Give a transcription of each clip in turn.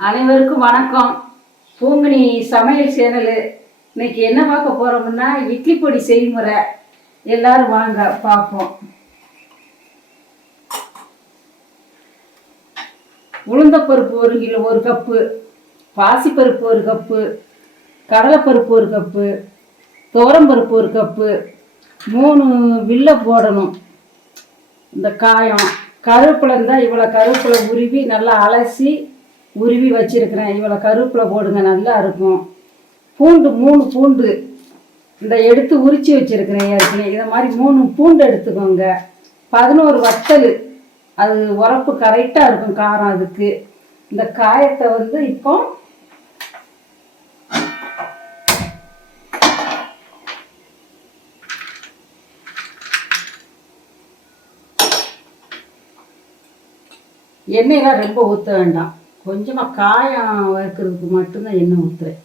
அனைவருக்கும் வணக்கம். பூங்கனி சமையல் சேனலு. இன்னைக்கு என்ன பார்க்க போறோம்னா இட்லி பொடி செய்முறை. எல்லாரும் வாங்க பார்ப்போம். உளுந்தப்பருப்பு 1 கிலோ 1 கப்பு, பாசிப்பருப்பு 1 கப்பு, கடலைப்பருப்பு 1 கப்பு, துவரம்பருப்பு 1 கப்பு, 3 வில்லை போடணும். இந்த காயம் கருவேப்பிலை இருந்தால் இவ்வளோ கருவேப்பிலை உருவி நல்லா அலசி உருவி வச்சிருக்கிறேன். இவ்வளோ கருவேப்பிலை போடுங்க, நல்லா இருக்கும். பூண்டு 3 பூண்டு இந்த எடுத்து உரித்து வச்சிருக்கிறேன் ஏற்கனவே. இதை மாதிரி 3 பூண்டு எடுத்துக்கோங்க. 11 வத்தல், அது உரப்பு கரெக்டாக இருக்கும் காரம். அதுக்கு இந்த காயத்தை இப்போ எண்ணெயெல்லாம் ரொம்ப ஊற்ற வேண்டாம். கொஞ்சமாக காயம் வறுக்கிறதுக்கு மட்டும்தான் எண்ணெய் ஊற்றுறேன்.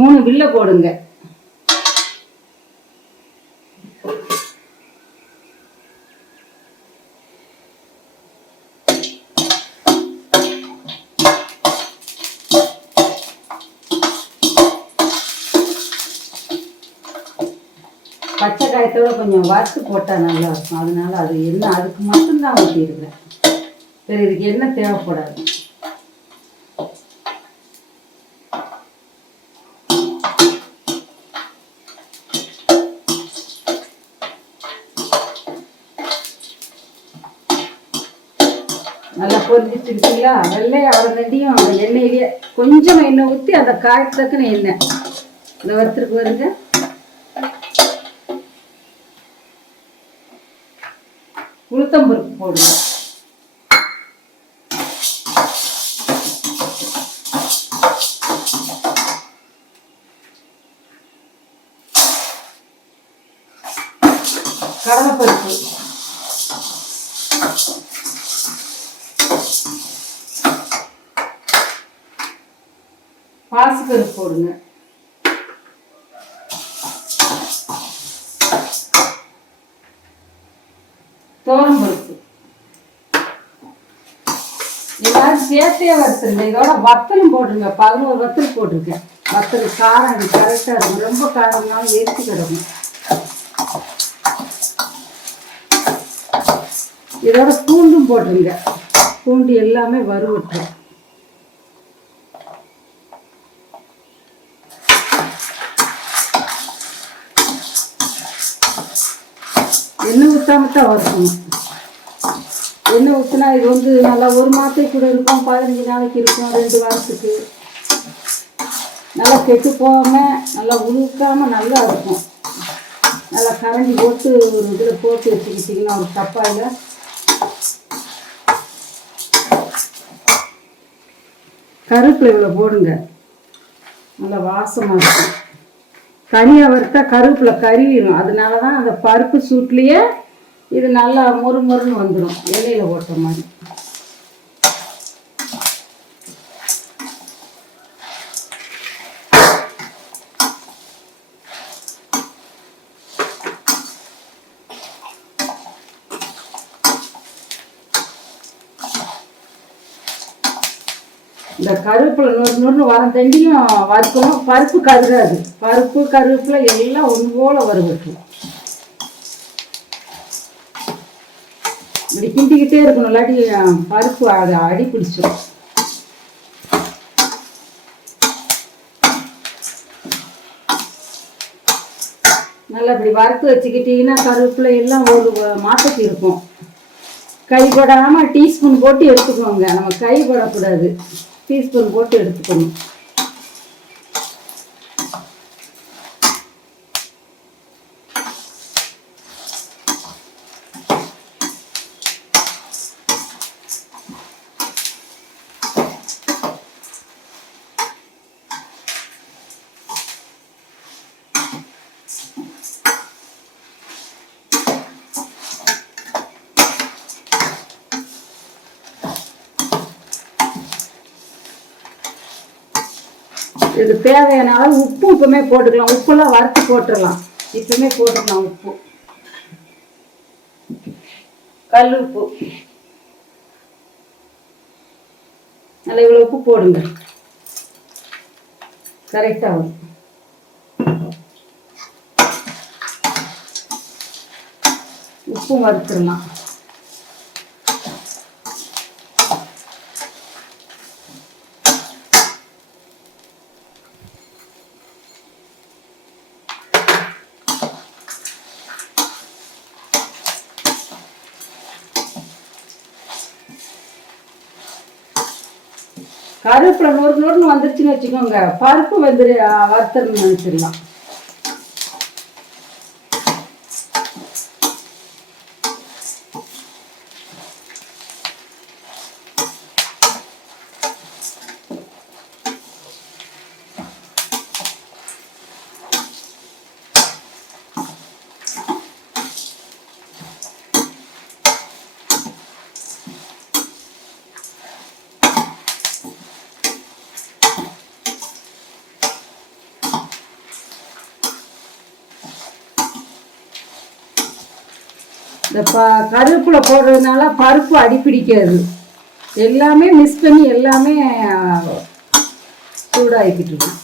3 வில்லை போடுங்க. பச்சை காயத்தோட கொஞ்சம் வறுத்து போட்டால் நல்லா இருக்கும். அதனால அது எண்ணெய் அதுக்கு மட்டும்தான் ஊற்றிடுறேன். சரி, இதுக்கு எண்ணெய் தேவைப்படாது. நல்லா பொரிஞ்சிட்டு இருக்கீங்களா? வெள்ளையை அவரண்டியும் எண்ணெயிலேயே கொஞ்சம் எண்ணெய் ஊற்றி அந்த காயத்துக்குன்னு எண்ணெய் இந்த வறுத்துருக்கு வருங்க. உளுத்தம்பருப்பு போடுங்க. கடலைப்பருப்பு, பாசிப்பருப்பு போடுங்க. துவரம்பருப்பு எல்லாரும் சேர்த்தே வறுத்துருங்க. இதோட வத்தலும் போட்டுருங்க. 11 வத்தல் போட்டிருக்கேன். வத்தல் காரம் அது கரெக்டாக இருக்கும். ரொம்ப காரம்னாலும் எரிச்சு கிடக்கும். இதோட பூண்டும் போட்டுருங்க. பூண்டு எல்லாமே வறுவட்டும். எண்ணெய் ஊற்றாமத்தான் வறுக்கணும். எண்ணெய் ஊற்றினா இது நல்லா 1 மாதத்துக்கு கூட இருக்கும், 15 நாளைக்கு இருக்கும், 2 வாரத்துக்கு. நல்லா கெட்டு போகாமல் நல்லா உழுக்காமல் நல்லா இருக்கும். நல்லா கரண்டி போட்டு ஒரு இதில் போட்டு வச்சுக்கிட்டிங்கன்னா ஒரு டப்பாயில் கருவேப்பிலை இவ்வளோ போடுங்க. நல்லா வாசமாக இருக்கும். தனியாக வறுத்தா கருவேப்பிலை கருவிடும். அதனால தான் அந்த பருப்பு சூட்லேயே இது நல்லா மொறுமொறுன்னு வந்துடும் எண்ணெயில் போட்ட மாதிரி. இந்த கருவேப்பிலை நொறு வர தண்டியும் வறுக்கணும். பருப்பு கருகாது. பருப்பு கருவேப்பிலை எல்லாம் ஒன்று போல வறுவட்டும். இப்படி கிண்டிக்கிட்டே இருக்கணும், இல்லாட்டி பருப்பு அது அடி பிடிச்சிடும். நல்லா இப்படி வறுத்து வச்சுக்கிட்டீங்கன்னா கருவேப்பிலை எல்லாம் ஒரு மாதத்துக்கு இருக்கும். கைப்படாமல் டீஸ்பூன் போட்டு எடுத்துக்கோங்க. நம்ம கைப்படக்கூடாது, டீஸ்பூன் போட்டு எடுத்துக்கணும். இதுக்கு தேவையான அளவு உப்பு இப்பவுமே போட்டுக்கலாம். உப்புலாம் வறுத்து போட்டுடலாம். இப்பவுமே போட்டுக்கலாம். உப்பு, கல் உப்பு நல்லா இவ்வளோ உப்பு போடுங்க, கரெக்டாக வரும். உப்பு வறுத்துடலாம். கருவேப்பிலை நொறு நொறுன்னு வந்துருச்சுன்னு வச்சுக்கோங்க, பருப்பு வந்து வறுத்தணும்னு நினச்சிடலாம். இந்த கருவேப்பிலை போடுறதுனால பருப்பு அடிப்பிடிக்காது. எல்லாமே மிக்ஸ் பண்ணி எல்லாமே சூடாகிக்கிட்டு இருக்கும்.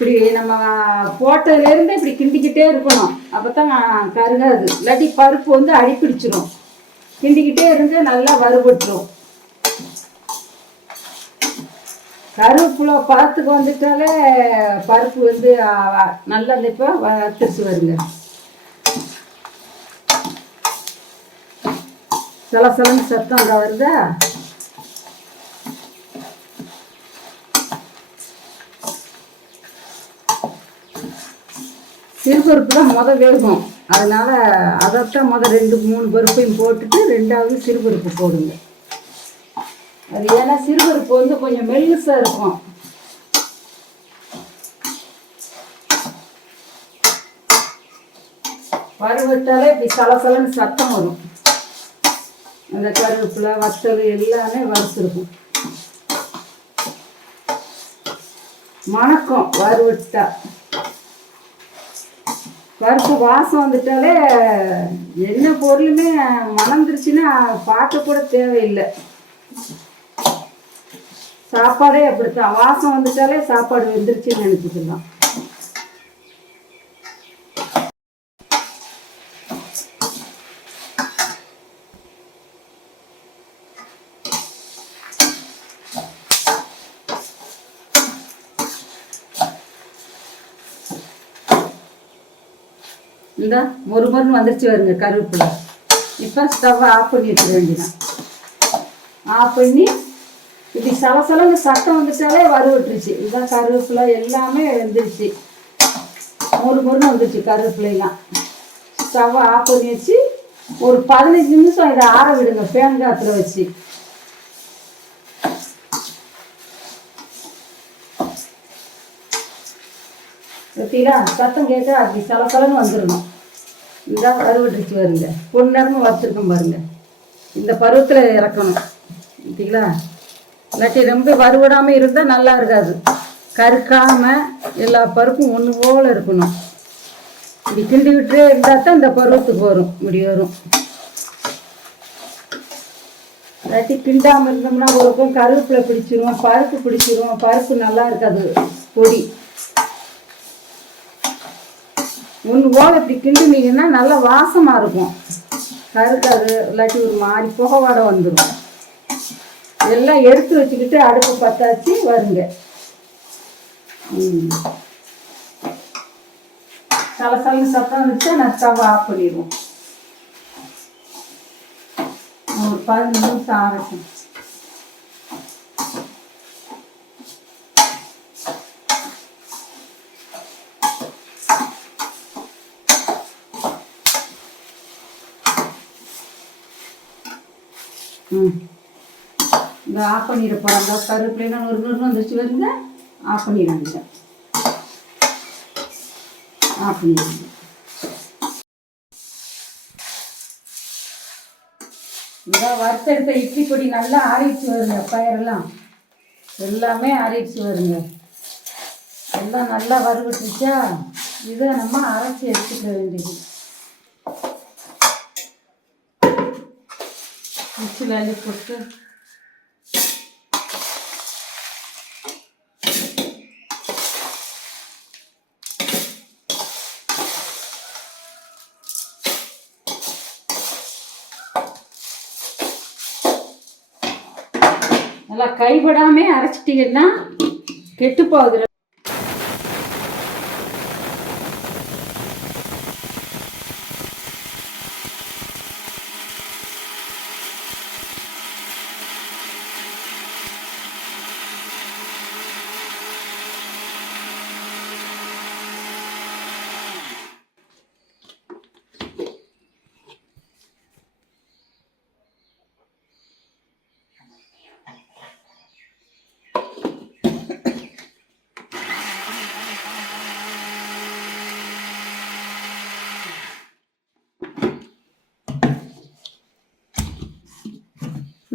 இப்படி நம்ம போட்டதுலேருந்து இப்படி கிண்டிக்கிட்டே இருக்கணும், அப்போ தான் கருகாது. இல்லாட்டி பருப்பு வந்து அடிப்பிடிச்சிடும். கிண்டிக்கிட்டே இருந்து நல்லா வறுபட்டுரும். கருவேப்பிலை பழத்துக்கு வந்துட்டாலே பருப்பு வந்து நல்லா இப்போ வறுத்துச்சு வருங்க. சலசலன்னு சத்தம் அங்கே வருதா? சிறுபருப்பு தான் வேகும், அதனால் அதைத்தான் 2-3 பருப்பையும் போட்டுட்டு 2வது சிறுபருப்பு போடுங்க. அது ஏன்னா சிறுபருப்பு வந்து கொஞ்சம் மெல்லுசாக இருக்கும். வறுவட்டாலே இப்படி சலசலன்னு சத்தம் வரும். அந்த கருவேப்பிலை வத்தல் எல்லாமே வறுத்துருக்கும். மணக்கம் வறுவட்டா. பருப்பு வாசம் வந்துட்டாலே என்ன பொருளுமே மணந்துருச்சுன்னா பார்க்க கூட தேவையில்லை. சாப்பாடே அப்படித்தான், வாசம் வந்துட்டாலே சாப்பாடு வெந்துருச்சுன்னு நினைச்சிக்கலாம். இந்த மொறுமொறுன்னு வந்துருச்சு வருங்க கருவேப்பிலை. இப்போ ஸ்டவ்வை ஆஃப் பண்ணி வச்சுக்க வேண்டியதான். ஆஃப் பண்ணி இப்படி சலசலன்னு சத்தம் வந்துட்டாலே வறுவட்டுருச்சு. இதுதான் கருவேப்பிலை எல்லாமே வெந்துருச்சு, மொறுமொறுன்னு வந்துருச்சு கருவேப்பிலைலாம். ஸ்டவ்வை ஆஃப் பண்ணி வச்சு ஒரு 15 நிமிஷம் இதை ஆற விடுங்க ஃபேன் காற்றுல வச்சு. பார்த்தீங்களா, சத்தம் கேட்க அப்படி சலசலன்னு வந்துடணும். இந்த வறுவட்டுச்சு வருங்க, பொன்னரன்னு வறுத்துருக்கோம் பாருங்க. இந்த பருவத்தில் இறக்கணும். பார்த்தீங்களா, இல்லாட்டி ரொம்ப வறுவடாமல் இருந்தால் நல்லா இருக்காது. கருக்காமல் எல்லா பருப்பும் ஒன்று போல் இருக்கணும். இப்படி கிண்டி விட்டுட்டே இருந்தால் தான் இந்த பருவத்துக்கு வரும், இப்படி வரும். இல்லாட்டி கிண்டாமல் இருந்தோம்னா ஒரு கருவேப்பிலை பிடிச்சிருவோம், பருப்பு பிடிச்சிருவோம், பருப்பு நல்லா இருக்காது பொடி. ஒன்று போல் இப்படி கிண்டுனீங்கன்னா நல்லா வாசமாக இருக்கும், கருக்காது. இல்லாட்டி ஒரு மாதிரி புகை வாடை வந்துடும். எல்லாம் எடுத்து வச்சுக்கிட்டு அடுப்பு பற்றாச்சு வருங்க. சலசலன்னு சத்தம் வந்துச்சா நான் ஸ்டவ் ஆஃப் பண்ணிடுவோம். ஒரு 15 நிமிஷம் ஆகட்டும். இந்த ஆஃப் பண்ணிட போகிறாங்க. கருவேப்பிலாம் ஒரு நூறு வந்துருச்சு வருங்க. ஆஃப் பண்ணிடுறாங்க. ஆஃப் பண்ணிடுறாங்க. இந்த வறுத்தெடுத்த இட்லி பொடி நல்லா ஆறிடுச்சு வருங்க. பயிரெல்லாம் எல்லாமே ஆறிடுச்சு வருங்க. எல்லாம் நல்லா வறுபட்டுச்சா இதை நம்ம அரைச்சி எடுத்துக்க வேண்டியது. மிக்ஸியில் அள்ளி போட்டு நல்லா கைப்படாமே அரைச்சிட்டிங்கன்னா கெட்டு போகுது.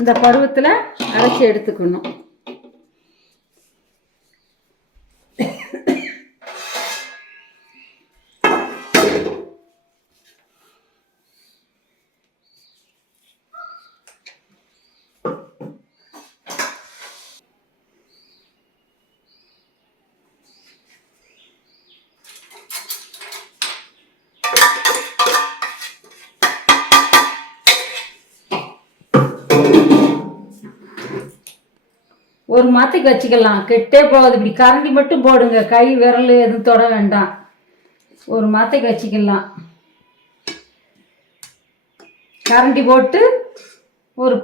இந்த பருவத்தில் அரைச்சி எடுத்துக்கணும். ஒரு மாத்திக்கு வச்சுக்கலாம். கெட்டே போகாது. இப்படி கரண்டி மட்டும் போடுங்க. கை விரல் எதுவும் தொட வேண்டாம். ஒரு மாத்திக்கு வச்சுக்கலாம். கரண்டி போட்டு ஒரு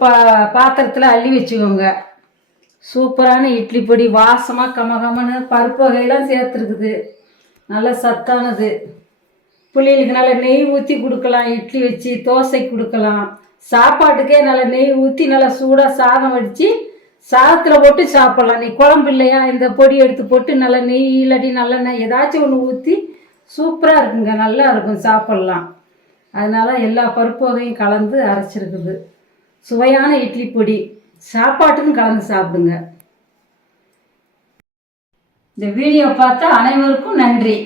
பாத்திரத்தில் அள்ளி வச்சுக்கோங்க. சூப்பரான இட்லி பொடி வாசமாக கமகமன்னு பருப்பு வகையெல்லாம் சேர்த்துருக்குது. நல்ல சத்தானது. பிள்ளைகளுக்கு நல்லா நெய் ஊற்றி கொடுக்கலாம். இட்லி வச்சு தோசை கொடுக்கலாம். சாப்பாட்டுக்கே நல்லா நெய் ஊற்றி நல்லா சூடாக சாதம் வடித்து சாதத்தில் போட்டு சாப்பிட்லாம். நீ குழம்பு இல்லையா இந்த பொடி எடுத்து போட்டு நல்லா நெய் இல்லாட்டி நல்லெண்ணெய் ஏதாச்சும் ஒன்று ஊற்றி சூப்பராக இருக்குங்க. நல்லா இருக்கும், சாப்பிட்லாம். அதனால எல்லா பருப்பு வகையும் கலந்து அரைச்சிருக்குது. சுவையான இட்லி பொடி சாப்பாட்டுக்கும் கலந்து சாப்பிடுங்க. இந்த வீடியோ பார்த்த அனைவருக்கும் நன்றி.